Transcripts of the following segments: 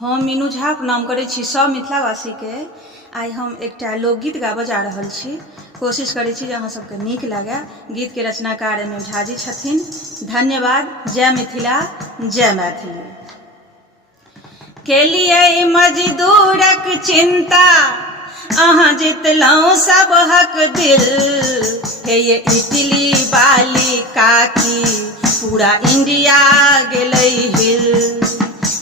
हम मीनू झा प्रणाम करै छी सब मिथिलावासी के। आइ हम एकटा लोकगीत गाबऽ जा रहल छी। कोशिश करै छी जे अहाँ सबके नीक लागै। गीत के रचनाकार एम एम झा जी छथिन। धन्यवाद। जय मिथिला, जय मैथिली। केलियै मजदूरक चिंता, अहाँ जितलहुँ सबहक दिल। हे ये इटली वाली काकी, पूरा इंडिया गेलै हिल।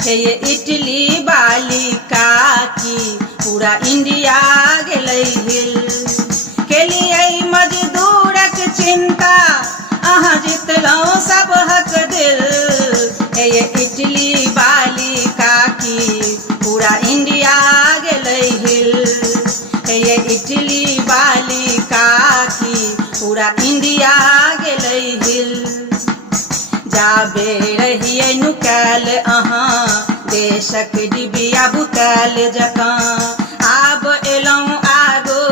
हे ये इटली वाली काकी, पूरा इंडिया गेलै हिल। केलियै मजदूरक चिंता, अहाँ जितलहुँ सबहक दिल। हे ये इटली वाली काकी, पूरा इंडिया गेलै हिल। हे ये इटली वाली काकी, पूरा इंडिया गेलै हिल। जाबे रहियै नुकायल अहाँ, देशक डिबिया बुतायल जकाँ। आब एलहुँ आगो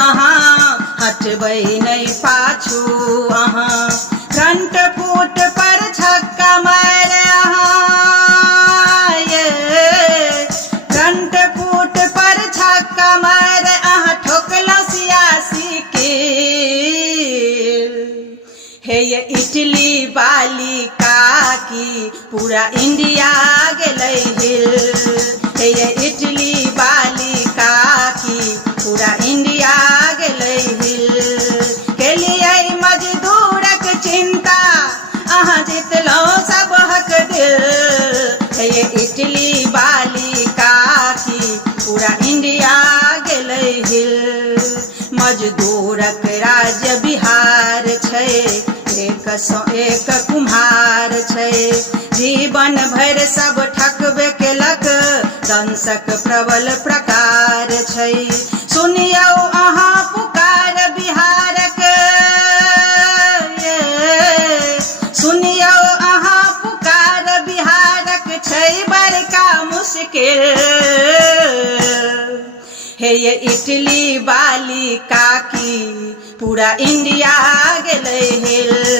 अहाँ, हटबै नहि पाछू अहाँ। फ्रंट फुट पर छक्का मारि अहाँ, ये फ्रंट फुट पर छक्का मारि अहाँ, ठोकलहुँ सियासी के। हे ये इटली वाली काकी, पूरा इंडिया गेलै हिल। हे ये इटली वाली काकी, पूरा इंडिया गेलै हिल। केलियै मजदूरक चिंता, अहाँ जितलहुँ सबहक दिल। हे ये इटली वाली काकी, पूरा इंडिया गेलै हिल। मजदूरक राज्य बिहार छै, एक सौ एक कुम्हार छै। जीवन भरि सब ठकबे केलक, दंशक प्रबल प्रकार छै। सुनियौ अहाँ पुकार बिहारक, सुनियौ अहाँ पुकार बिहारक, छै बड़का मुश्किल। हे ये इटली वाली काकी, पूरा इंडिया गेलै हिल।